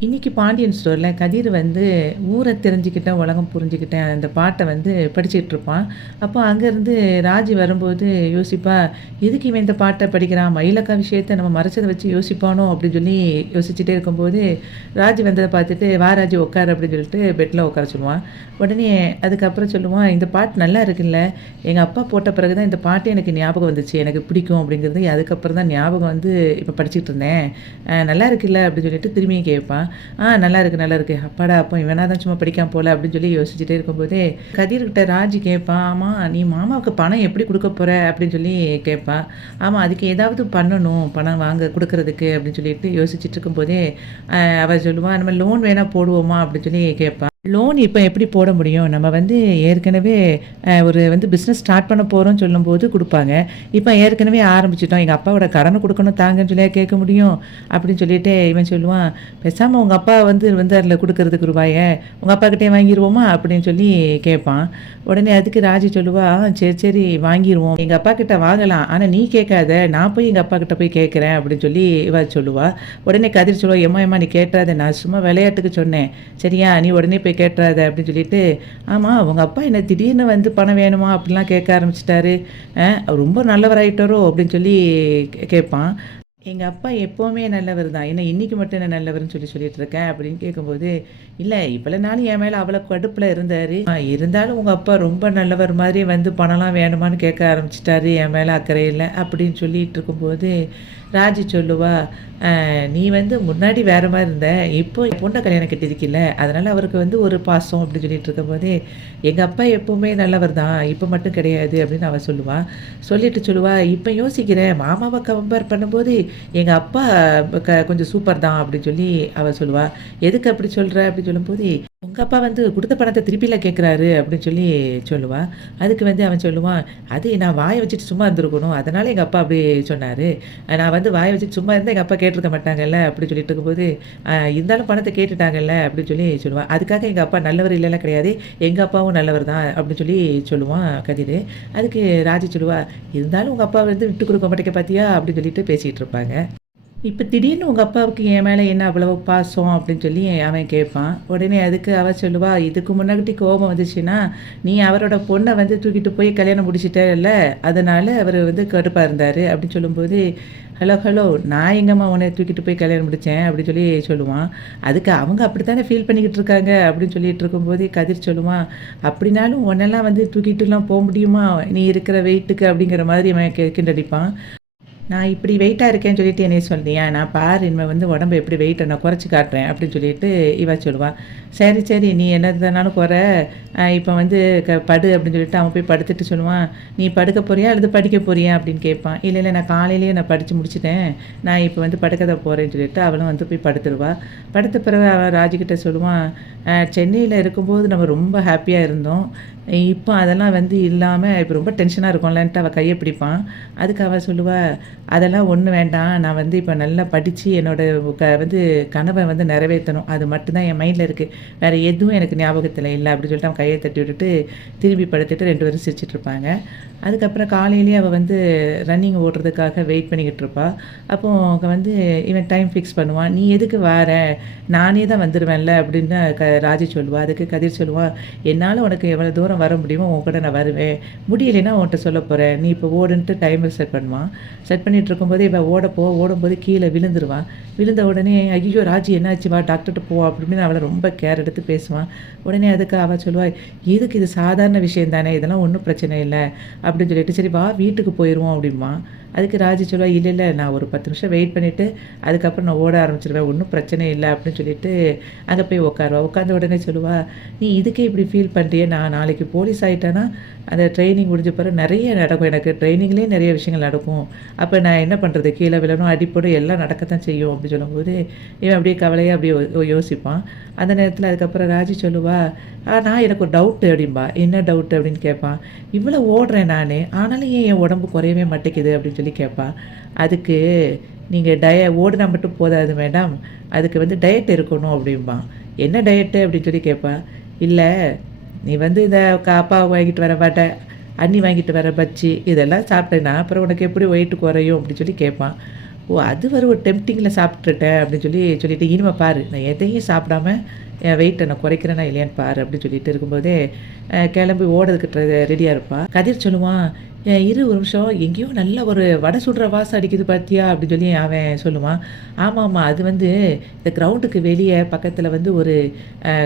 இன்னைக்கு பாண்டியன் ஸ்டோர்ல கதிர் வந்து ஊரை தெரிஞ்சுக்கிட்டேன், உலகம் புரிஞ்சுக்கிட்டேன் அந்த பாட்டை வந்து படிச்சுட்டு இருப்பான். அப்போ அங்கேருந்து ராஜி வரும்போது யோசிப்பா, எதுக்கு இவன் இந்த பாட்டை படிக்கிறான்? மயிலக்கா விஷயத்த நம்ம மறைச்சத வச்சு யோசிப்பானோ அப்படின்னு சொல்லி யோசிச்சுட்டே இருக்கும்போது, ராஜி வந்ததை பார்த்துட்டு, "வா ராஜி உட்காரு" அப்படின்னு சொல்லிட்டு பெட்ல உட்கார சொல்லுவான். உடனே அதுக்கப்புறம் சொல்லுவான், "இந்த பாட்டு நல்லா இருக்குல்ல. எங்க அப்பா போட்ட பிறகு தான் இந்த பாட்டு எனக்கு ஞாபகம் வந்துச்சு. எனக்கு பிடிக்கும் அப்படிங்கிறது அதுக்கப்புறம் தான் ஞாபகம் வந்து இப்போ படிச்சுட்டு இருந்தேன். நல்லா இருக்குல்ல" அப்படின்னு சொல்லிட்டு திரும்பியும் கேட்பான். நல்லாயிருக்கு, நல்லாயிருக்கு. அப்பாடா! அப்போ இவனா தான் சும்மா படிக்காம போல அப்படின்னு சொல்லி யோசிச்சுட்டே இருக்கும்போதே, கதிர்கிட்ட ராஜி கேட்பான், "ஆமா, நீ மாமாவுக்கு பணம் எப்படி குடுக்க போற?" அப்படின்னு சொல்லி கேட்பா. "ஆமா, அதுக்கு ஏதாவது பண்ணணும், பணம் வாங்க குடுக்குறதுக்கு" அப்படின்னு சொல்லிட்டு யோசிச்சுட்டு இருக்கும்போதே, அவ சொல்லுவா, "நம்ம லோன் வேணா போடுவோமா?" அப்படின்னு சொல்லி கேட்பா. லோன் இப்ப எப்படி போட முடியும்? நம்ம வந்து ஏற்கனவே ஒரு வந்து பிசினஸ் ஸ்டார்ட் பண்ண போறோம்ன்னு சொல்லும்போது குடுப்பாங்க. இப்ப ஏற்கனவே ஆரம்பிச்சுட்டோம். எங்க அப்பாவோட கடன குடுக்கணும் தாங்கன்னு சொல்லியா கேட்க முடியும்? அப்படின்னு சொல்லிட்டு இவன் சொல்லுவான், "பேசாம உங்க அப்பா வந்து வந்தார்ல குடுக்கறதுக்கு ரூபாய, உங்க அப்பாகிட்டயே வாங்கிருவோமா?" அப்படின்னு சொல்லி கேட்பான். உடனே அதுக்கு ராஜி சொல்லுவா, சரி, சரி வாங்கிருவோம். எங்க அப்பாகிட்ட வாங்கலாம். ஆனா நீ கேட்காத. நான் போய் எங்க அப்பாகிட்ட போய் கேட்கிறேன்" அப்படின்னு சொல்லி இவ சொல்லுவா. உடனே கதிர் சொல்லுவா, "எம்மா, எம்மா நீ கேட்றாத. நான் சும்மா விளையாட்டுக்கு சொன்னேன். சரியா? நீ உடனே போய் கேட்டுறாத" அப்படின்னு சொல்லிட்டு, ஆமா உங்க அப்பா என்ன திடீர்னு வந்து பணம் வேணுமா அப்படிலாம் கேட்க ஆரம்பிச்சுட்டாரு. ரொம்ப நல்லவராயிட்டாரோ அப்படின்னு சொல்லி கேட்பான். எங்க அப்பா எப்பவுமே நல்லவர் தான். என்ன இன்னைக்கு மட்டும் என்ன நல்லவர்ன்னு சொல்லிட்டு இருக்க அப்படின்னு கேட்கும்போது, இல்ல இவ்வளோ நாள் என் மேல அவ்வளோ கடுப்புல இருந்தாரு. இருந்தாலும் உங்க அப்பா ரொம்ப நல்லவர் மாதிரி வந்து பணம்லாம் வேணுமான்னு கேட்க ஆரம்பிச்சுட்டாரு. என் மேல அக்கறை இல்ல அப்படின்னு சொல்லிட்டு இருக்கும்போது, ராஜி சொல்லுவா, நீ வந்து முன்னாடி வேற மாரி இருந்த. இப்போ என் பொண்ண கல்யாணம் கட்டியிருக்கில்ல. அதனால அவருக்கு வந்து ஒரு பாசம் அப்படின்னு சொல்லிட்டு இருக்கும்போதே, எங்க அப்பா எப்பவுமே நல்லவர் தான். இப்ப மட்டும் கிடையாது அப்படின்னு அவ சொல்லுவா. சொல்லிட்டு சொல்லுவா, இப்ப யோசிக்கிறேன் மாமாவ கம்பேர் பண்ணும்போது எங்க அப்பா கொஞ்சம் சூப்பர் தான் அப்படின்னு சொல்லி அவ சொல்லுவா. எதுக்கு அப்படி சொல்ற? அப்படின்னு சொல்லும்போது, உங்க அப்பா வந்து குடுத்த பணத்த திருப்பில கேட்குறாரு அப்படின்னு சொல்லி சொல்லுவா. அதுக்கு வந்து அவன் சொல்லுவான், அது நான் வாய வச்சுட்டு சும்மா இருந்திருக்கணும். அதனால எங்க அப்பா அப்படி சொன்னாரு. நான் வந்து வாய வச்சுட்டு சும்மா இருந்தா எங்க அப்பா கேட்டுருக்க மாட்டாங்கல்ல அப்படின்னு சொல்லிட்டு இருக்கும்போது, இருந்தாலும் பணத்த கேட்டுட்டாங்கல்ல அப்படின்னு சொல்லி சொல்லுவான். அதுக்காக எங்க அப்பா நல்லவர் இல்லைலாம் கிடையாது. எங்க அப்பாவும் நல்லவர் தான் அப்படின்னு சொல்லி சொல்லுவான் கதிரு. அதுக்கு ராஜி சொல்லுவா, இருந்தாலும் உங்க அப்பா வந்து விட்டு குடுக்க மாட்டேங்க பாத்தியா அப்படின்னு சொல்லிட்டு பேசிட்டு இருப்பாங்க. இப்ப திடீர்னு உங்க அப்பாவுக்கு என் மேல என்ன அவ்வளவு பாசம் அப்படின்னு சொல்லி அவன் கேட்பான். உடனே அதுக்கு அவ சொல்லுவா, இதுக்கு முன்னாடி கோபம் வந்துச்சுன்னா, நீ அவரோட பொண்ண வந்து தூக்கிட்டு போய் கல்யாணம் முடிச்சிட்டல்ல, அதனால அவரு வந்து கடுப்பா இருந்தாரு அப்படின்னு சொல்லும்போது, ஹலோ, ஹலோ நான் எங்கம்மா உன்னை தூக்கிட்டு போய் கல்யாணம் முடிச்சேன் அப்படின்னு சொல்லி சொல்லுவான். அதுக்கு அவங்க அப்படித்தானே ஃபீல் பண்ணிக்கிட்டு இருக்காங்க அப்படின்னு சொல்லிட்டு இருக்கும்போது கதிர் சொல்லுவான், அப்படினாலும் உன்னெல்லாம் வந்து தூக்கிட்டுலாம் போ முடியுமா? நீ இருக்கிற வெயிட்டுக்கு அப்படிங்கிற மாதிரி அவன் கிண்டடிப்பான். நான் இப்படி வெயிட்டா இருக்கேன்னு சொல்லிட்டு என்னைய சொல்றியா? நான் பாரு இனிமே வந்து உடம்பு எப்படி வெயிட்ட நான் குறைச்சு காட்டுறேன் அப்படின்னு சொல்லிட்டு இவ சொல்லுவா. சரி, சரி நீ என்னதுனாலும் குறை. இப்போ வந்து படு அப்படின்னு சொல்லிட்டு அவன் போய் படுத்துட்டு சொல்லுவான். நீ படுக்க போறியா அல்லது படிக்க போறியா அப்படின்னு கேட்பான். இல்ல, இல்ல நான் காலையிலேயே நான் படிச்சு முடிச்சுட்டேன். நான் இப்போ வந்து படுக்க தான் போறேன்னு சொல்லிட்டு அவளும் வந்து போய் படுத்துருவா. படுத்த பிறகு அவன் ராஜுகிட்ட சொல்லுவான், சென்னையில இருக்கும்போது நம்ம ரொம்ப ஹாப்பியா இருந்தோம். இப்போ அதெல்லாம் வந்து இல்லாம இப்போ ரொம்ப டென்ஷனா இருக்கோம்லன்ட்டு அவ கைய பிடிப்பான். அதுக்கு அவ சொல்லுவா, அதெல்லாம் ஒண்ணும் வேண்டாம். நான் வந்து இப்ப நல்லா படிச்சு என்னோட வந்து கனவ வந்து நிறைவேத்தணும். அது மட்டும் தான் என் மைண்ட்ல இருக்கு. வேற எதுவும் எனக்கு ஞாபகத்துல இல்ல. அப்படி சொல்லிட்டு அவன் கைய தட்டி விட்டுட்டு, திரும்பி படுத்துட்டு 2 பேரும் சிரிச்சுட்டு இருப்பாங்க. அதுக்கப்புறம் காலையிலேயே அவ வந்து ரன்னிங் ஓடுறதுக்காக வெயிட் பண்ணிக்கிட்டு இருப்பா. அப்போ அங்க வந்து இவன் டைம் ஃபிக்ஸ் பண்ணுவான். "நீ எதுக்கு வார? நானே தான் வந்துருவேன்ல" அப்படின்னு ராஜி சொல்லுவா. அதுக்கு கதிர் சொல்லுவான், "என்னால உனக்கு எவ்வளோ தூரம் வர முடியுமோ உன் கூட நான் வருவேன். முடியலைன்னா உன்ட்ட சொல்லப் போறேன். நீ இப்போ ஓடுன்ட்டு டைமர் செட் பண்ணுவான். செட் பண்ணிட்டு இருக்கும்போதே இவ ஓடும்போது கீழ விழுந்துருவா. விழுந்த உடனே, "ஐயய்யோ! ராஜி என்னாச்சு? வா டாக்டர்ட்ட போ" அப்படின்னு அவள ரொம்ப கேர் எடுத்து பேசுவான். உடனே அதுக்கு அவ சொல்லுவா, "எதுக்கு இது சாதாரண விஷயம் தானே. இதெல்லாம் ஒண்ணும் பிரச்சனை இல்ல." அப்படின்னு சொல்லிட்டு, "சரி வா வீட்டுக்கு போயிருவோம்" அப்படிம்பான். அதுக்கு ராஜி சொல்லுவா, "இல்ல, இல்ல நான் ஒரு 10 நிமிஷம் வெயிட் பண்ணிட்டு, அதுக்கப்புறம் நான் ஓட ஆரம்பிச்சுருவேன். ஒண்ணும் பிரச்சனை இல்ல" அப்படின்னு சொல்லிட்டு அங்க போய் உட்காருவா. உட்கார்ந்த உடனே சொல்லுவா, "நீ இதுக்கே இப்படி ஃபீல் பண்றியே, நான் நாளைக்கு போலீஸ் ஆயிட்டேன்னா, அந்த ட்ரெய்னிங் முடிஞ்ச பிறகு நெறைய நடக்கும். எனக்கு ட்ரெய்னிங்லேயே நெறைய விஷயங்கள் நடக்கும். அப்ப நான் என்ன பண்றது? கீழ விழணும், அடிபடும் எல்லாம் நடக்கத்தான் செய்யும்" அப்படி சொல்லும்போது, இவன் அப்படியே கவலையா அப்படியே யோசிப்பான். அந்த நேரத்துல அதுக்கப்புறம் ராஜி சொல்லுவா, நான் எனக்கு ஒரு டவுட்டு" அப்படிம்பா. "என்ன டவுட்டு?" அப்படின்னு கேட்பான். "இவ்வளோ ஓடுறேன் நானு, ஆனாலும் ஏன் என் உடம்பு குறையவே மாட்டேங்குது?" அப்படின்னு சொல்லி கேட்பா. அதுக்கு நீங்க ஓடுனா மட்டும் போதாது மேடம். அதுக்கு வந்து டயட் இருக்கணும் அப்படிம்பான். "என்ன டயட்டு?" அப்படின்னு சொல்லி கேட்பா. "இல்ல, நீ வந்து இந்த அப்பா வாங்கிட்டு வர வடை, அண்ணி வாங்கிட்டு வர பஜ்ஜி இதெல்லாம் சாப்பிட்டேன்னா, அப்புறம் உனக்கு எப்படி வெயிட் குறையும்?" அப்படின்னு சொல்லி கேட்பான். ஓ! அது ஒரு டெம்ப்டிங்கில சாப்பிட்டுட்டேன் அப்படின்னு சொல்லிட்டு, இனிமே பாரு நான் எதையும் சாப்பிடாம என் வெயிட்ட நான் குறைக்கிறேனா இல்லையான்னு பாரு அப்படின்னு சொல்லிட்டு இருக்கும்போதே, கிளம்பி ஓடுறதுக்கு ரெடியா இருப்பா. கதிர் சொல்லுவான், இரு ஒரு நிமிஷம் எங்கேயோ நல்ல ஒரு வடை சுடுற வாசம் அடிக்குது பார்த்தியா? அப்படின்னு சொல்லி அவன் சொல்லுவான். ஆமாமா. அது வந்து இந்த கிரவுண்டுக்கு வெளிய பக்கத்தில வந்து ஒரு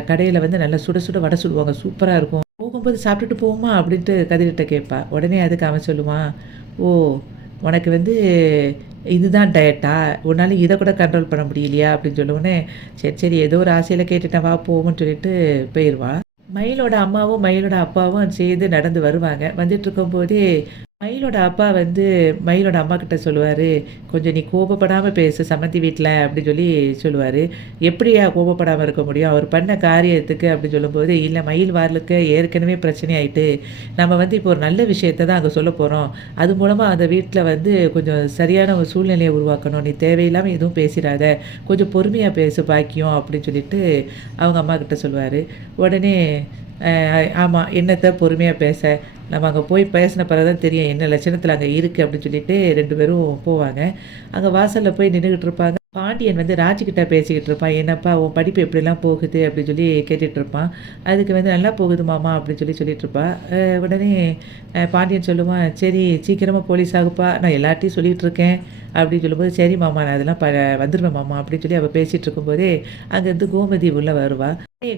கடையில வந்து நல்லா சுட சுட வடை சுடுவாங்க. சூப்பரா இருக்கும். போகும்போது சாப்பிட்டுட்டு போவோமா? அப்படின்ட்டு கதிர்ட்ட கேட்பா. உடனே அதுக்கு அவன் சொல்லுவான், ஓ! உனக்கு வந்து இதுதான் டயட்டா? உன்னால இத கூட கண்ட்ரோல் பண்ண முடியலையா? அப்படின்னு சொன்னவுனே, சரி, சரி ஏதோ ஒரு ஆசையில கேட்டுட்டேன் வா போவோம்ன்னு சொல்லிட்டு போயிருவா. மயிலோட அம்மாவும், மயிலோட அப்பாவும் சேர்ந்து நடந்து வருவாங்க. வந்துட்டுருக்கும்போதே, மயிலோட அப்பா வந்து மயிலோட அம்மாகிட்ட சொல்லுவாரு, "கொஞ்சம் நீ கோபப்படாம பேசு சம்மந்தி வீட்ல" அப்படின்னு சொல்லுவாரு. "எப்படிய்யா கோபப்படாம இருக்க முடியும்? அவர் பண்ண காரியத்துக்கு" அப்படின்னு சொல்லும்போது, "இல்ல மயில் வாலுக்கு ஏற்கனவே பிரச்சனை ஆயிட்டு. நம்ம வந்து இப்போ ஒரு நல்ல விஷயத்த தான் அங்க சொல்லப் போறோம். அது மூலமா அந்த வீட்ல வந்து கொஞ்சம் சரியான ஒரு சூழ்நிலைய உருவாக்கணும். நீ தேவையில்லாம எதுவும் பேசிறாத. கொஞ்சம் பொறுமையா பேசு பாக்கியம்" அப்படின்னு சொல்லிட்டு அவங்க அம்மாகிட்ட சொல்லுவாரு. உடனே ஆமா. என்னத்த பொறுமையா பேச. நம்ம அங்க போய் பேசின பிறகு தான் தெரியும் என்ன லட்சணத்தில அங்க இருக்கு அப்படின்னு சொல்லிட்டு 2 பேரும் போவாங்க. அங்க வாசல்ல போய் நின்னுகிட்டு இருப்பாங்க. பாண்டியன் வந்து ராஜுகிட்ட பேசிக்கிட்டு இருப்பான். "என்னப்பா உன் படிப்பு எப்படிலாம் போகுது?" அப்படின்னு சொல்லி கேட்டுட்டு இருப்பான். அதுக்கு வந்து "நல்லா போகுது மாமா" அப்படின்னு சொல்லிட்டு இருப்பா. உடனே பாண்டியன் சொல்லுவான், "சரி சீக்கிரமா போலீஸ் ஆகுப்பா. நான் எல்லார்ட்டயும் சொல்லிட்டு இருக்கேன்." அப்படின்னு சொல்லும்போது, "சரி மாமா நான் அதெல்லாம் வந்துருவேன் மாமா" அப்படின்னு சொல்லி அவ பேசிட்டு இருக்கும்போதே, அங்கேருந்து கோமதி உள்ள வருவா.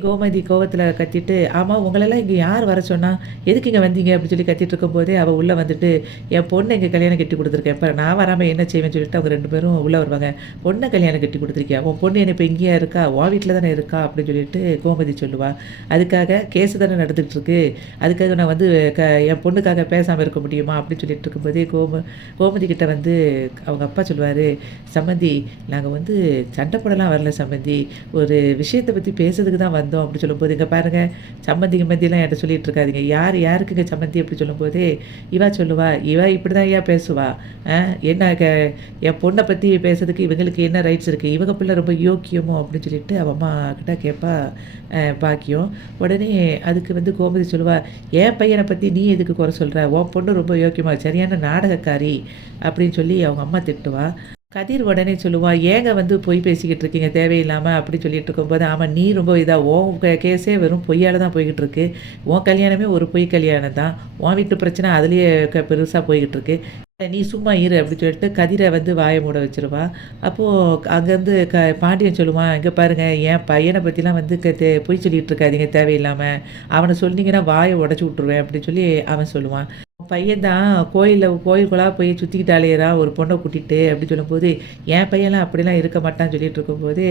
கோமதி கோவத்தில கத்திட்டு, "ஆமா உங்களெல்லாம் இங்க யார் வர சொன்னா? எதுக்கு இங்க வந்தீங்க?" அப்படின்னு சொல்லி கத்திட்டு இருக்கும்போதே, அவ உள்ள வந்துட்டு, "என் பொண்ண இங்க கல்யாணம் கட்டி குடுத்துருக்கேன். இப்ப நான் வராம என்ன செய்வேன்னு?" சொல்லிட்டு அவங்க 2 பேரும் உள்ள வருவாங்க. "பொண்ண கல்யாணம் கட்டி குடுத்துருக்கியா? உன் பொண்ணு என்ன இப்ப இங்கேயா இருக்கா? உன் வீட்ல தானே இருக்கா?" அப்படின்னு சொல்லிட்டு கோமதி சொல்லுவா. "அதுக்காக கேஸ் தானே நடந்துட்டு இருக்கு. அதுக்காக நான் வந்து என் பொண்ணுக்காக பேசாம இருக்க முடியுமா?" அப்படின்னு சொல்லிட்டு இருக்கும்போதே, கோமதி கிட்ட வந்து அவங்க அப்பா சொல்லுவாரு, "சம்மந்தி நாங்க வந்து சண்ட போடலாம் வரல சம்மந்தி. ஒரு விஷயத்த பத்தி பேசுறதுக்கு தான் வந்தோம்" அப்படி சொல்லும்போது, "இங்க பாருங்க சம்மந்தி கிம்மந்திலாம் என்ட்ட சொல்லிட்டு இருக்காதீங்க. யாருக்குங்க சம்மந்தி?" அப்படி சொல்லும்போதே, இவா சொல்லுவா, "இவ இப்படிதான்யா பேசுவா. அ என்ன என் பொண்ண பத்தி பேசுறதுக்கு இவங்களுக்கு என்ன ரைட்ஸ் இருக்கு? இவங்க பிள்ளை ரொம்ப யோக்கியமோ?" அப்படின்னு சொல்லிட்டு அவ அம்மா கிட்ட கேட்பா பாக்கியம். உடனே அதுக்கு வந்து கோமதி சொல்லுவா, "என் பையன பத்தி நீ எதுக்கு குறை சொல்ற? உன் பொண்ணு ரொம்ப யோக்கியமா சரியான நாடகக்காரி" அப்படின்னு சொல்லி அவங்க அம்மா திட்டுவா. கதிர் உடனே சொல்லுவான், "ஏங்க வந்து பொய் பேசிக்கிட்டு இருக்கீங்க தேவையில்லாம" அப்படி சொல்லிட்டு இருக்கும்போது, "ஆமா நீ ரொம்ப உன் கேஸே வெறும் பொய்யால தான் போய்க்கிட்டு இருக்கு. உன் கல்யாணமே ஒரு பொய் கல்யாணம் தான். உன் வீட்டு பிரச்சனை அதிலேயே பெருசா போய்க்கிட்டு இருக்கு. நீ சும்மா இரு" அப்படி சொல்லிட்டு கதிர வந்து வாய மூட வச்சுருவா. அப்போ அங்கேருந்து பாண்டியன் சொல்லுவான், "இங்க பாருங்க என் பையன பத்திலாம் வந்து பொய் சொல்லிட்டு இருக்காதீங்க தேவையில்லாம. அவன சொன்னீங்கன்னா வாய உடைச்சு விட்டுருவேன்" அப்படின்னு சொல்லி அவன் சொல்லுவான். "உன் பையன் தான் கோயிலுக்குலாம் போய் சுத்திக்கிட்டு அலையிறான் ஒரு பொண்ண கூட்டிட்டு" அப்படி சொல்லும்போது, "என் பையன்லாம் அப்படிலாம் இருக்க மாட்டான்னு" சொல்லிட்டு இருக்கும்போது,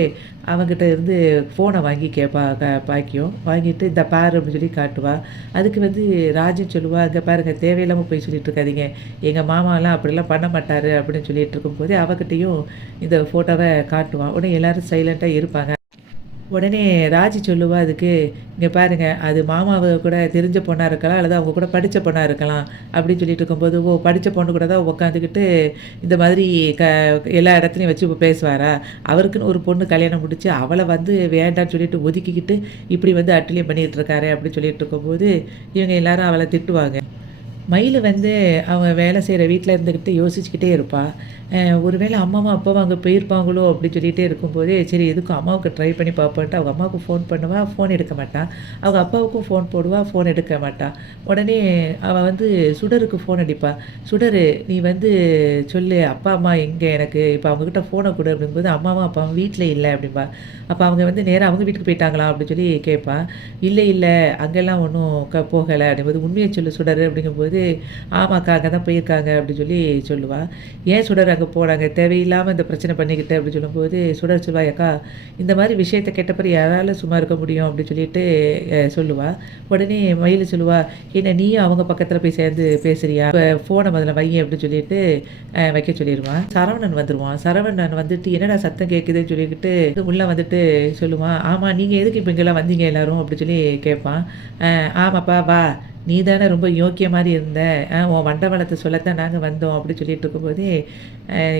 அவன்கிட்ட இருந்து ஃபோன வாங்கி கேட்பா பாக்கியம். வாங்கிட்டு "இந்தா பாரு" அப்படின்னு சொல்லி காட்டுவா. அதுக்கு வந்து ராஜன் சொல்லுவா, "இங்க பாருங்க தேவையில்லாம பொய் சொல்லிட்டு இருக்காதீங்க. எங்க மாமாலாம் அப்படிலாம் பண்ண மாட்டாரு" அப்படின்னு சொல்லிட்டு இருக்கும்போது, அவகிட்டயும் இந்த ஃபோட்டோவ காட்டுவான். உடனே எல்லாரும் சைலன்ட்டா இருப்பாங்க. உடனே ராஜி சொல்லுவா அதுக்கு, "இங்க பாருங்க, அது மாமாவ கூட தெரிஞ்ச பொண்ணா இருக்கலாம், அல்லது அவங்க கூட படிச்ச பொண்ணா இருக்கலாம்." அப்படின்னு சொல்லிட்டு இருக்கும்போது, "ஓ! படிச்ச பொண்ணு கூட தான் உட்காந்துக்கிட்டு இந்த மாதிரி எல்லா இடத்துலயும் வச்சு பேசுவாரா? அவருக்குன்னு ஒரு பொண்ணு கல்யாணம் முடிச்சு, அவள வந்து வேண்டான்னு சொல்லிட்டு ஒதுக்கிக்கிட்டு, இப்படி வந்து அட்டூழியம் பண்ணிட்டு இருக்காரே!" அப்படின்னு சொல்லிட்டு இருக்கும்போது, இவங்க எல்லாரும் அவள திட்டுவாங்க. மயிலு வந்து அவ வேலை செய்ற வீட்ல இருந்துகிட்டு யோசிச்சுக்கிட்டே இருப்பா. ஒருவேளை அம்மாவும், அப்பாவும் அங்க போயிருப்பாங்களோ அப்படின்னு சொல்லிட்டே இருக்கும்போதே, சரி எதுக்கும் அம்மாவுக்கு ட்ரை பண்ணி பார்ப்போன்ட்டு அவங்க அம்மாவுக்கு ஃபோன் பண்ணுவா, ஃபோன் எடுக்க மாட்டா. அவங்க அப்பாவுக்கும் ஃபோன் போடுவா, ஃபோன் எடுக்க மாட்டா. உடனே அவ வந்து சுடருக்கு ஃபோன் அடிப்பா. "சுடரு நீ வந்து சொல்லு, அப்பா, அம்மா எங்க எனக்கு இப்ப அவங்ககிட்ட ஃபோன குடு" அப்படிங்கும்போது, அம்மாவும், அப்பாவும் வீட்ல இல்ல அப்படிம்பா. அப்ப அவங்க வந்து நேரா அவங்க வீட்டுக்கு போயிட்டாங்களா அப்படின்னு சொல்லி கேட்பா. "இல்ல, இல்ல அங்கெல்லாம் ஒண்ணும் போகல" அப்படிங்கும்போது, "உண்மைய சொல்லு சுடரு" அப்படிங்கும்போது, "ஆமாக்கா அங்க தான் போயிருக்காங்க" அப்படின்னு சொல்லி சொல்லுவா. "ஏன் சுடர் அங்க போனாங்க? தேவையில்லாம இந்த பிரச்சனை பண்ணிக்கிட்டு" அப்படின்னு சொல்லும்போது, சுடர் சொல்லுவா, "ஏக்கா இந்த மாரி விஷயத்த கேட்ட பிறகு யாரால சும்மா இருக்க முடியும்?" அப்படின்னு சொல்லிட்டு சொல்லுவா. உடனே மயிலு சொல்லுவா, "என்ன நீயும் அவங்க பக்கத்துல போய் சேர்ந்து பேசுறியா? ஃபோன முதல்ல வையேன்" அப்படின்னு சொல்லிட்டு வைக்க சொல்லிருவான். சரவணன் வந்துருவான். சரவணன் வந்துட்டு, "என்னடா சத்தம் கேட்குதுன்னு" சொல்லிக்கிட்டு உள்ள வந்துட்டு சொல்லுவான். "ஆமா நீங்க எதுக்கு இப்ப இங்கலாம் வந்தீங்க எல்லாரும்?" அப்படின்னு சொல்லி கேட்பான். "ஆமாப்பா வா. நீ தானே ரொம்ப யோக்கிய மாரி இருந்த. உன் வண்டவாளத்த சொல்லத்தான் நாங்க வந்தோம்" அப்படின்னு சொல்லிட்டு இருக்கும்போதே,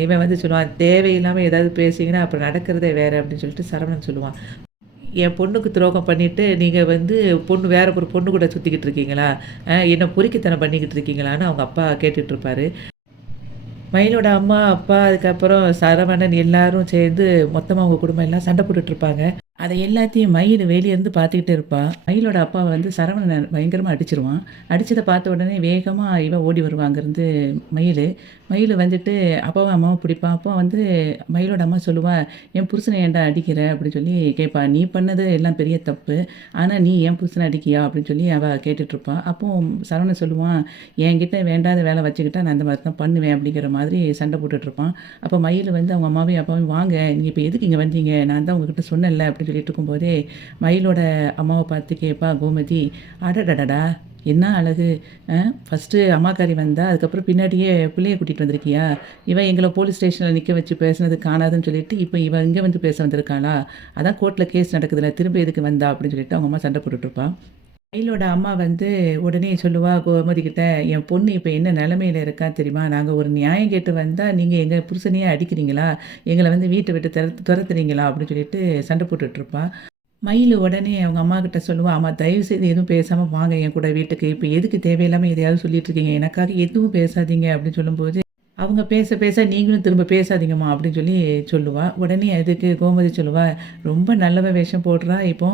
இவன் வந்து சொல்லுவான், "தேவையில்லாம ஏதாவது பேசினீங்கன்னா அப்புறம் நடக்கிறதே வேற" அப்படின்னு சொல்லிட்டு சரவணன் சொல்லுவான். "என் பொண்ணுக்கு துரோகம் பண்ணிட்டு, நீங்க வந்து வேற ஒரு பொண்ணு கூட சுத்திக்கிட்டு இருக்கீங்களா? என்ன பொறுக்கித்தனம் பண்ணிக்கிட்டு இருக்கீங்களான்னு" அவங்க அப்பா கேட்டுட்டு இருப்பாரு. மயிலோட அம்மா, அப்பா, அதுக்கப்புறம் சரவணன் எல்லாரும் சேர்ந்து மொத்தமா அவங்க குடும்பம் எல்லாம் சண்டை போட்டுட்டு இருப்பாங்க. அத எல்லாத்தையும் மயில் வெளிய இருந்து பார்த்துக்கிட்டு இருப்பா. மயிலோட அப்பா வந்து சரவணன பயங்கரமா அடிச்சுருவான். அடிச்சத பார்த்த உடனே வேகமா இவன் ஓடி வருவா அங்கருந்து மயிலு. மயிலு வந்துட்டு அப்பாவும் அம்மாவும் பிடிப்பான். அப்போ வந்து மயிலோட அம்மா சொல்லுவா, "என் புருஷன ஏன்டா அடிக்கிற?" அப்படின்னு சொல்லி கேட்பா. "நீ பண்ணது எல்லாம் பெரிய தப்பு. ஆனா நீ என் புருஷன அடிக்கியா?" அப்படின்னு சொல்லி அவ கேட்டுட்ருப்பா. அப்போ சரவணன் சொல்லுவான், "என்கிட்ட வேண்டாத வேலை வச்சுக்கிட்டா நான் இந்த மாரி தான் பண்ணுவேன்." அப்படிங்கிற மாதிரி சண்டை போட்டுட்ருப்பான். அப்போ மயில் வந்து அவங்க அம்மாவையும் அப்பாவையும், "வாங்க, நீங்க இப்ப எதுக்கு இங்க வந்தீங்க? நான் தான் உங்ககிட்ட சொன்னேன்ல." அப்படின்னு சொல்லிட்டு இருக்கும்போதே, மயிலோட அம்மாவ பார்த்து கேட்பா கோமதி, "அடடடடா! என்ன அழகு! ஃபர்ஸ்ட்டு அம்மாக்காரி வந்தா, அதுக்கப்புறம் பின்னாடியே பிள்ளைய கூட்டிட்டு வந்திருக்கியா? இவ எங்கள போலீஸ் ஸ்டேஷன்ல நிக்க வச்சு பேசினது காணாதுன்னு சொல்லிட்டு, இப்ப இவ இங்க வந்து பேச வந்திருக்காளா? அதான் கோர்ட்ல கேஸ் நடக்குதுல்ல, திரும்ப எதுக்கு வந்தா?" அப்படின்னு சொல்லிட்டு அவங்க அம்மா சண்டை போட்டுட்ருப்பா. மயிலோட அம்மா வந்து உடனே சொல்லுவா கோமதி கிட்ட, "என் பொண்ணு இப்ப என்ன நிலைமையில இருக்கா தெரியுமா? நாங்க ஒரு நியாயம் கேட்டு வந்தா, நீங்க எங்க புருஷனையே அடிக்கிறீங்களா? எங்கள வந்து வீட்ட விட்டு துரத்துறீங்களா?" அப்படின்னு சொல்லிட்டு சண்டை போட்டுட்ருப்பா. மயிலு உடனே அவங்க அம்மாகிட்ட சொல்லுவா, "அம்மா தயவு செய்து எதுவும் பேசாம வாங்க என் கூட வீட்டுக்கு. இப்ப எதுக்கு தேவையில்லாம எதையாவது சொல்லிட்டு இருக்கீங்க? எனக்காக எதுவும் பேசாதீங்க." அப்படின்னு சொல்லும்போது, அவங்க பேச பேச நீங்களும் திரும்ப பேசாதீங்கம்மா அப்படின்னு சொல்லி சொல்லுவா. உடனே அதுக்கு கோமதி சொல்லுவா, "ரொம்ப நல்லவ வேஷம் போடுறா இப்போ.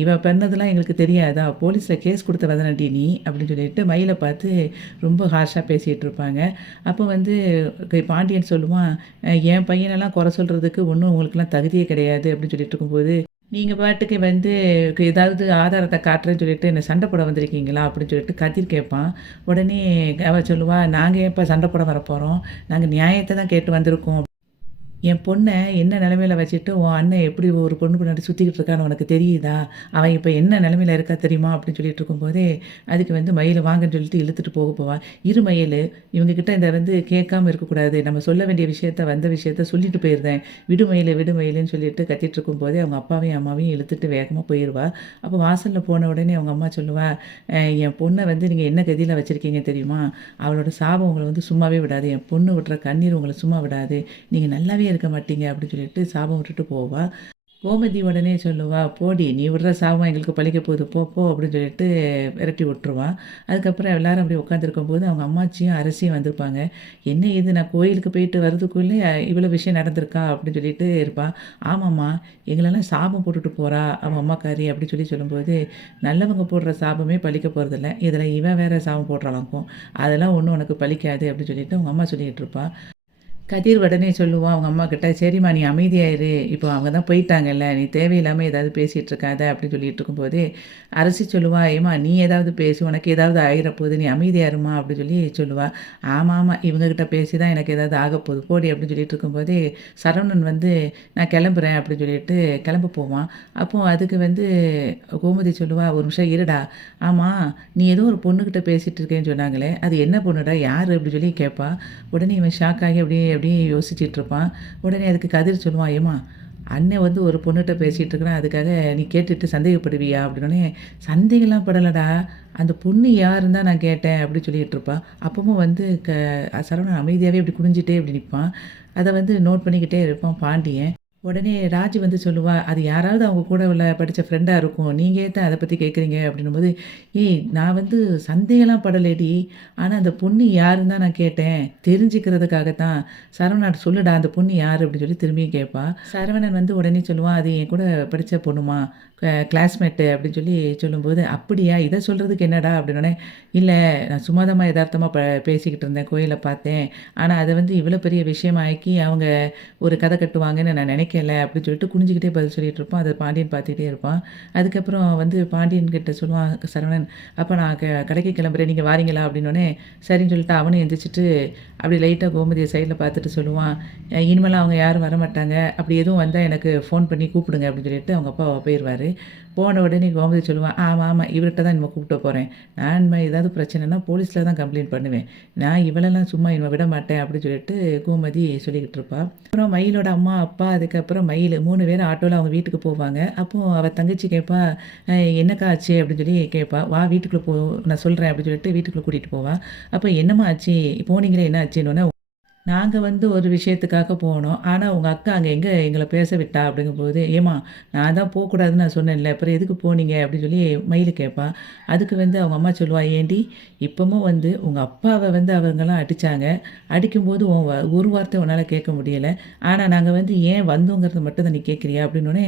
இவ பண்ணதெல்லாம் எங்களுக்கு தெரியாதா? போலீஸ்ல கேஸ் குடுத்தவ தானடி நீ." அப்படின்னு சொல்லிட்டு மயில பார்த்து ரொம்ப ஹார்ஷா பேசிட்டு இருப்பாங்க. அப்போ வந்து பாண்டியன் சொல்லுவான், "என் பையனெல்லாம் குறை சொல்றதுக்கு ஒண்ணும் உங்களுக்கெல்லாம் தகுதியே கிடையாது." அப்படின்னு சொல்லிட்டு இருக்கும்போது, "நீங்க பாட்டுக்கு வந்து ஏதாவது ஆதாரத்த காட்டுறேன்னு சொல்லிட்டு என்ன சண்டை போட வந்திருக்கீங்களா?" அப்படின்னு சொல்லிட்டு கதிர் கேட்பான். உடனே அவ சொல்லுவா, "நாங்க ஏன்ப்பா சண்டை போட வரப்போறோம். நாங்க நியாயத்த தான் கேட்டு வந்திருக்கோம்." என் பொண்ண என்ன நிலைமையில வச்சுட்டு, உன் அண்ணன் எப்படி ஒரு பொண்ணு பின்னாடி சுத்திக்கிட்டு இருக்கான்னு உனக்கு தெரியுதா? அவன் இப்ப என்ன நிலைமையில இருக்கா தெரியுமா? அப்படின்னு சொல்லிட்டு இருக்கும்போதே, அதுக்கு வந்து மயிலு வாங்கன்னு சொல்லிட்டு இழுத்துட்டு போவா. இரு மயிலு, இவங்க கிட்ட இத வந்து கேட்காம இருக்கக்கூடாது. நம்ம சொல்ல வேண்டிய விஷயத்த, வந்த விஷயத்த சொல்லிட்டு போயிருந்தேன். விடு மயிலு, விடு மயிலுன்னு சொல்லிட்டு கத்திட்டு இருக்கும்போதே, அவங்க அப்பாவையும், அம்மாவையும் இழுத்துட்டு வேகமா போயிருவா. அப்போ வாசல்ல போன உடனே அவங்க அம்மா சொல்லுவா, என் பொண்ண வந்து நீங்க என்ன கதியில வச்சிருக்கீங்க தெரியுமா? அவளோட சாபம் உங்கள வந்து சும்மாவே விடாது. என் பொண்ணு விடுற கண்ணீர் உங்கள சும்மா விடாது. நீங்க நல்லாவே இருக்க மாட்டீங்க." அப்படின்னு சொல்லிட்டு சாபம் விட்டுட்டு போவா. கோமதி உடனே சொல்லுவா, "போடி! நீ விடுற சாபம் எங்களுக்கு பழிக்க போகுது. போ, போ." அப்படின்னு சொல்லிட்டு விரட்டி விட்டுருவா. அதுக்கப்புறம் எல்லாரும் அப்படியே உட்காந்துருக்கும்போது அவங்க அம்மாச்சியும், அரசியும் வந்திருப்பாங்க. "என்ன இது நான் கோயிலுக்கு போயிட்டு வரதுக்குள்ளே இவ்வளோ விஷயம் நடந்திருக்கா?" அப்படின்னு சொல்லிட்டு இருப்பா. "ஆமாம்மா, எங்களெல்லாம் சாபம் போட்டுட்டு போறா அவன் அம்மாக்காரி." அப்படின்னு சொல்லி சொல்லும்போது, "நல்லவங்க போடுற சாபமே பழிக்க போறதில்ல. இதில இவன் வேற சாபம் போடுறாளாக்கும். அதெல்லாம் ஒண்ணும் உனக்கு பலிக்காது." அப்படின்னு சொல்லிட்டு அவங்க அம்மா சொல்லிக்கிட்டு இருப்பா. கதிர் உடனே சொல்லுவான் அவங்க அம்மாகிட்ட, "சரிம்மா நீ அமைதியா இரு. இப்போ அவங்க தான் போயிட்டாங்கல்ல. நீ தேவையில்லாம ஏதாவது பேசிட்டு இருக்காத." அப்படின்னு சொல்லிட்டு இருக்கும்போதே, அரசி சொல்லுவா, "ஏம்மா நீ ஏதாவது பேசு. உனக்கு ஏதாவது ஆயிரப்போகுது. நீ அமைதியா இரும்மா." அப்படின்னு சொல்லி சொல்லுவா. "ஆமாமா. இவங்ககிட்ட பேசி தான் எனக்கு ஏதாவது ஆகப்போகுது. போடி." அப்படின்னு சொல்லிட்டு இருக்கும்போதே, சரவணன் வந்து, "நான் கிளம்புறேன்." அப்படின்னு சொல்லிட்டு கிளம்ப போவான். அப்போ அதுக்கு வந்து கோமதி சொல்லுவா, "ஒரு நிமிஷம் இருடா. ஆமா, நீ ஏதோ ஒரு பொண்ணுகிட்ட பேசிட்டு இருக்கேன்னு சொன்னாங்களே, அது என்ன பொண்ணுடா? யாரு?" அப்படின்னு சொல்லி கேட்பா. உடனே இவன் ஷாக் ஆகி அப்படியே அப்படியே யோசிச்சுட்டு இருப்பான். உடனே அதுக்கு கதிர் சொல்லுவான், "ஏம்மா, அண்ணன் வந்து ஒரு பொண்ணுட்ட பேசிட்டு இருக்கிறான். அதுக்காக நீ கேட்டுட்டு சந்தேகப்படுவியா?" அப்படின்னோனே, "சந்தேகம்லாம் படலடா. அந்த பொண்ணு யாருன்னு தான் நான் கேட்டேன்." அப்படின்னு சொல்லிட்டு இருப்பா. அப்பவும் வந்து சரவணன் அமைதியாவே இப்படி குனிஞ்சுட்டே இப்படி நிப்பான். அத வந்து நோட் பண்ணிக்கிட்டே இருப்பான் பாண்டியன். உடனே ராஜி வந்து சொல்லுவா, "அது யாராவது அவங்க கூட உள்ள படிச்ச ஃப்ரெண்டா இருக்கும். நீங்க ஏத்த அத பத்தி கேட்குறீங்க?" அப்படின்னும்போது, "ஏய் நான் வந்து சந்தேகம்லாம் படலடி. ஆனா அந்த பொண்ணு யாருன்னு தான் நான் கேட்டேன். தெரிஞ்சுக்கிறதுக்காக தான். சரவணா சொல்லுடா அந்த பொண்ணு யாரு?" அப்படின்னு சொல்லி திரும்பியும் கேட்பா. சரவணன் வந்து உடனே சொல்லுவான், "அது என் கூட படிச்ச பொண்ணுமா. கிளாஸ்மேட்டு." அப்படின்னு சொல்லி சொல்லும்போது, "அப்படியா? இத சொல்றதுக்கு என்னடா?" அப்படின்னோனே, "இல்ல நான் சும்மாதாம்மா எதார்த்தமா பேசிக்கிட்டு இருந்தேன். கோயில்ல பார்த்தேன். ஆனா அத வந்து இவ்வளோ பெரிய விஷயமாக்கி அவங்க ஒரு கதை கட்டுவாங்கன்னு நான் நினைக்கல." அப்படின்னு சொல்லிட்டு குனிஞ்சுக்கிட்டே பதில் சொல்லிட்டு இருப்பான். அத பாண்டியன் பார்த்துக்கிட்டே இருப்பான். அதுக்கப்புறம் வந்து பாண்டியன் கிட்ட சொல்லுவான் சரவணன், "அப்ப நான் கடைக்கு கிளம்புறேன். நீங்க வாரீங்களா?" அப்படின்னோனே, சரின்னு சொல்லிட்டு அவனும் எந்திரிச்சுட்டு அப்படி லைட்டா கோமதிய சைட்ல பார்த்துட்டு சொல்லுவான், இனிமேலாம் அவங்க யாரும் வரமாட்டாங்க. அப்படி எதுவும் வந்தா எனக்கு ஃபோன் பண்ணி கூப்பிடுங்க." அப்படின்னு சொல்லிட்டு அவங்க அப்பா போயிருவாரு. போன உடனே கோமதி சொல்லுவான், "ஆமா, ஆமா. இவர்ட்ட தான் இனிமே கூப்பிட போறேன். நான் இனிமே ஏதாவது பிரச்சனைன்னா போலீஸ்ல தான் கம்ப்ளைண்ட் பண்ணுவேன். நான் இவளெல்லாம் சும்மா இனிமே விட மாட்டேன்." அப்படின்னு சொல்லிட்டு கோமதி சொல்லிக்கிட்டு இருப்பா. அப்புறம் மயிலோட அம்மா, அப்பா, அதுக்கப்புறம் மயிலு 3 பேரும் ஆட்டோல அவங்க வீட்டுக்கு போவாங்க. அப்போ அவ தங்கச்சி கேட்பா, "என்னக்கா ஆச்சு?" அப்படின்னு சொல்லி கேட்பா. "வா வீட்டுக்குள்ள போ, நான் சொல்றேன்." அப்படின்னு சொல்லிட்டு வீட்டுக்குள்ள கூட்டிட்டு போவா. அப்ப "என்னம்மா ஆச்சு? போனீங்களே என்ன ஆச்சுன்னோனே." நாங்க வந்து ஒரு விஷயத்துக்காக போனோம். ஆனா, உங்க அக்கா அங்க எங்க எங்கள பேச விட்டா அப்படிங்கும்போது, "ஏம்மா நான் தான் போக்கூடாதுன்னு நான் சொன்னேன்ல. அப்புறம் எதுக்கு போனீங்க?" அப்படின்னு சொல்லி மயிலு கேட்பா. அதுக்கு வந்து அவங்க அம்மா சொல்லுவா, "ஏன்டி இப்பவும் வந்து உங்க அப்பாவ வந்து அவங்கலாம் அடிச்சாங்க. அடிக்கும்போது உன் ஒரு வார்த்தை உன்னால கேட்க முடியல. ஆனா நாங்க வந்து ஏன் வந்தோங்கிறத மட்டும் தான் நீ கேட்குறியா?" அப்படின்னோனே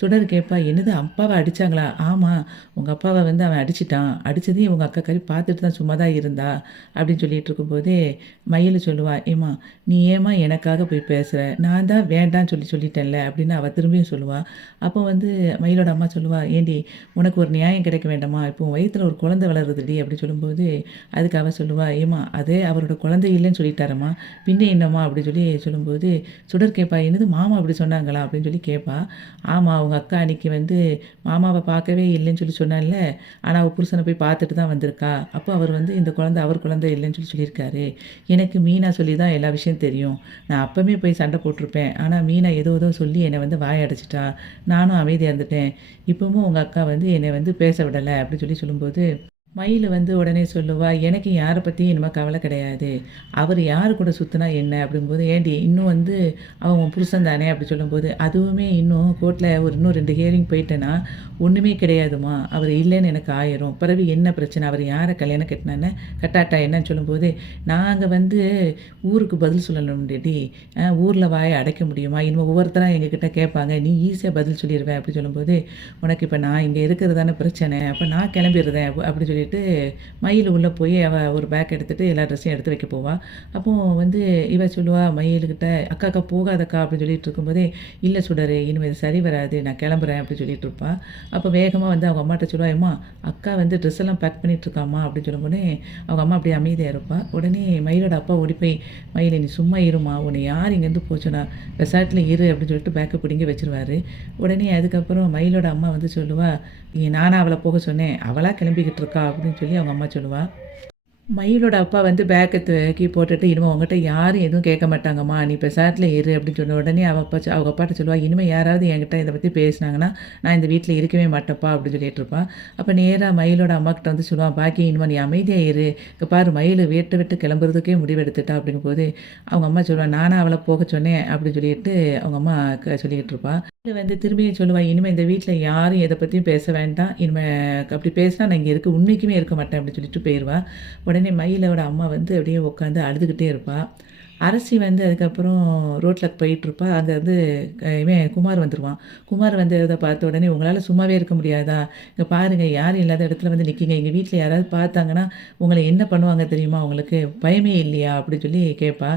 சுடர் கேட்பா, "என்னது அப்பாவ அடிச்சாங்களா?" "ஆமா. உங்க அப்பாவ வந்து அவன் அடிச்சுட்டான். அடிச்சதையும் உங்க அக்காக்காரி பார்த்துட்டு தான் சும்மா தான் இருந்தா." அப்படின்னு சொல்லிட்டு இருக்கும்போதே, மயிலு சொல்லுவா, "ஏம்மா நீ ஏம்மா எனக்காக போய் பேசுற? நான் தான் வேண்டான்னு சொல்லிட்டேன்ல." அப்படின்னு அவ திரும்பியும் சொல்லுவா. அப்போ வந்து மயிலோட அம்மா சொல்லுவா, "ஏன்டி உனக்கு ஒரு நியாயம் கிடைக்க வேண்டாமா? இப்போ உன் வயித்துல ஒரு குழந்தை வளருதுடி." அப்படி சொல்லும்போது, அதுக்கு அவ சொல்லுவா, "ஏம்மா அது அவரோட குழந்தை இல்லன்னு சொல்லிட்டாரம்மா. பின்ன என்னம்மா?" அப்படி சொல்லி சொல்லும்போது, சுடர் கேட்பா, "என்னது மாமா அப்படி சொன்னாங்களா?" அப்படின்னு சொல்லி கேட்பா. "ஆமா, உங்க அக்கா அன்னைக்கு வந்து மாமாவ பார்க்கவே இல்லன்னு சொன்னால்ல. ஆனா அவ புருஷன போய் பார்த்துட்டு தான் வந்திருக்கா. அப்போ அவர் வந்து இந்த குழந்தை அவர் குழந்தை இல்லன்னு சொல்லியிருக்காரு. எனக்கு மீனா சொல்லி தான் எல்லா விஷயம் தெரியும். நான் அப்பமே போய் சண்டை போட்டுருப்பேன். ஆனா மீனா ஏதோ ஏதோ சொல்லி என்னை வந்து வாய அடைச்சிட்டா. நானும் அமைதியா இருந்துட்டேன். இப்பவும் உங்க அக்கா வந்து என்னை வந்து பேச விடல." அப்படி சொல்லும்போது மயிலு வந்து உடனே சொல்லுவா, "எனக்கு யார பத்தியும் இனிமே கவலை கிடையாது. அவரு யாரு கூட சுத்துனா என்ன?" அப்படிங்கும்போது, "ஏன்டி இன்னும் வந்து அவன் உன் புருஷன் தானே?" அப்படி சொல்லும்போது, "அதுவுமே இன்னும் கோர்ட்ல இன்னும் 2 ஹியரிங் போயிட்டேன்னா, ஒண்ணுமே கிடையாதும்மா. அவரு இல்லன்னு எனக்கு ஆயிரும். பிறவு என்ன பிரச்சனை? அவரு யார கல்யாணம் கட்டினான்னு கட்டாட்டா என்னன்னு?" சொல்லும்போது, "நாங்க வந்து ஊருக்கு பதில் சொல்லணும்டடி. ஊர்ல வாய அடைக்க முடியுமா? இனிமே ஒவ்வொருத்தரா எங்ககிட்ட கேட்பாங்க. நீ ஈஸியா பதில் சொல்லிருவ." அப்படி சொல்லும்போது, "உனக்கு இப்ப நான் இங்க இருக்கிறது தானே பிரச்சனை. அப்ப நான் கிளம்பிருதேன்." அப்படி சொல்லிட்டு மயில் உள்ள போய் அவ ஒரு பேக் எடுத்துட்டு எல்லா ட்ரெஸ்ஸையும் எடுத்து வைக்க போவா. அப்போ வந்து இவ சொல்லுவா மயிலுகிட்ட, "அக்கா அக்கா போகாதக்கா" அப்படின்னு சொல்லிட்டு இருக்கும்போதே, "இல்ல சுடரு இனிமே இது சரி வராது. நான் கிளம்புறேன்." அப்படி சொல்லிட்டு இருப்பா. அப்போ வேகமா வந்து அவங்க அம்மாட்ட சொல்லுவா, "எம்மா அக்கா வந்து ட்ரெஸ் எல்லாம் பேக் பண்ணிட்டு இருக்காம்மா." அப்படின்னு சொல்லும்போதே, அவங்க அம்மா அப்படியே அமைதியா இருப்பா. உடனே மயிலோட அப்பா ஓடி போய், "மயிலே நீ சும்மா இரும்மா. உன்னை யார் இங்கேருந்து போ சொன்னா? ரெசார்ட்ல இரு." அப்படின்னு சொல்லிட்டு பேக்க பிடுங்கி வச்சுருவாரு. உடனே அதுக்கப்புறம் மயிலோட அம்மா வந்து சொல்லுவா, நானா அவள போக சொன்னேன். அவளா கிளம்பிக்கிட்டு இருக்கா." அப்படின்னு சொல்லி அவங்க அம்மா சொல்லுவா. மயிலோட அப்பா வந்து பேக்க தூக்கி போட்டுட்டு, "இனிமே உன்கிட்ட யாரும் எதுவும் கேட்க மாட்டாங்கம்மா. நீ பெசாட்ல இரு." அப்படின்னு சொன்ன உடனே அவ அப்பா அவங்க அப்பாட்ட சொல்லுவா, "இனிமே யாராவது என்கிட்ட இத பத்தி பேசுனாங்கன்னா, நான் இந்த வீட்ல இருக்கவே மாட்டேன்ப்பா." அப்படின்னு சொல்லிட்டு இருப்பா. அப்ப நேரா மயிலோட அம்மாகிட்ட வந்து சொல்லுவா, "பாக்கி இனிமே நீ அமைதியா இரு. இங்க பாரு மயிலு வீட்ட விட்டு கிளம்புறதுக்கே முடிவெடுத்துட்டா." அப்படிங்கும்போது, அவங்க அம்மா சொல்லுவா, "நானா அவள போக சொன்னேன்." அப்படின்னு சொல்லிட்டு அவங்க அம்மா சொல்லிக்கிட்டு இருப்பா. இது வந்து திரும்பியும் சொல்லுவா, "இனிமே இந்த வீட்ல யாரும் எத பத்தியும் பேச வேண்டாம். இனிமே அப்படி பேசினா நான் இங்க உண்மைக்குமே இருக்க மாட்டேன்." அப்படின்னு சொல்லிட்டு போயிருவா. உடனே மயிலோட அம்மா வந்து அப்படியே உட்காந்து அழுதுகிட்டே இருப்பா. அரசி வந்து அதுக்கப்புறம் ரோட்ல போயிட்டுருப்பா. அங்க வந்து இவன் குமார் வந்துருவான். குமார் வந்து இத பார்த்த உடனே, "உங்களால சும்மாவே இருக்க முடியாதா? இங்க பாருங்க யாரும் இல்லாத இடத்துல வந்து நிக்கீங்க. எங்க வீட்ல யாராவது பார்த்தாங்கன்னா, உங்கள என்ன பண்ணுவாங்க தெரியுமா உங்களுக்கு? பயமே இல்லையா?" அப்படின்னு சொல்லி கேட்பா.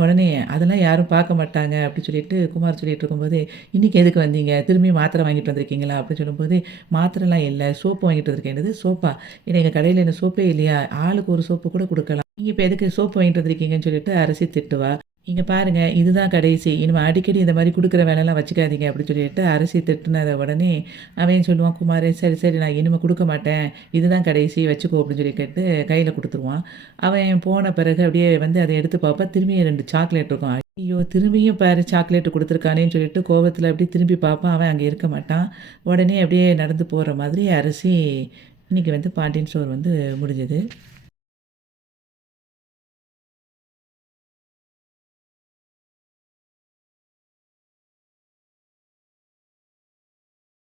உடனே, "அதெல்லாம் யாரும் பார்க்க மாட்டாங்க." அப்படி சொல்லிட்டு குமார் சொல்லிட்டு இருக்கும்போது, "இன்னைக்கு எதுக்கு வந்தீங்க? திரும்பியும் மாத்திரை வாங்கிட்டு வந்திருக்கீங்களா?" அப்படின்னு சொல்லும்போது, "மாத்திரைலாம் இல்ல. சோப்பு வாங்கிட்டு வந்திருக்கேன்." "என்னது சோப்பா? ஏன்னா எங்க கடையில என்ன சோப்பே இல்லையா? ஆளுக்கு ஒரு சோப்பு கூட குடுக்கலாம். நீங்க இப்ப எதுக்கு சோப்பு வாங்கிட்டு வந்திருக்கீங்கன்னு?" சொல்லிட்டு அரசி திட்டுவா. "இங்க பாருங்க இதுதான் கடைசி. இனிமே அடிக்கடி இந்த மாரி குடுக்குற வேலைலாம் வச்சுக்காதீங்க." அப்படி சொல்லிட்டு அரசி திட்டுனத உடனே அவன் சொல்லுவான் குமாரு, "சரி, சரி நான் இனிமே குடுக்க மாட்டேன். இதுதான் கடைசி வச்சுக்கோ." அப்படின்னு சொல்லிட்டு கையில குடுத்துருவான். அவன் போன பிறகு அப்படியே வந்து அத எடுத்து பார்ப்பா. திரும்பியும் 2 சாக்லேட் இருக்கும். ஐயோ! திரும்பியும் பாரு சாக்லேட் குடுத்துருக்கானேன்னு சொல்லிட்டு கோவத்துல அப்படியே திரும்பி பார்ப்பான். அவன் அங்க இருக்க மாட்டான். உடனே அப்படியே நடந்து போற மாதிரி அரசி இன்னைக்கு வந்து பாண்டியன் ஸ்டோர் வந்து முடிஞ்சது.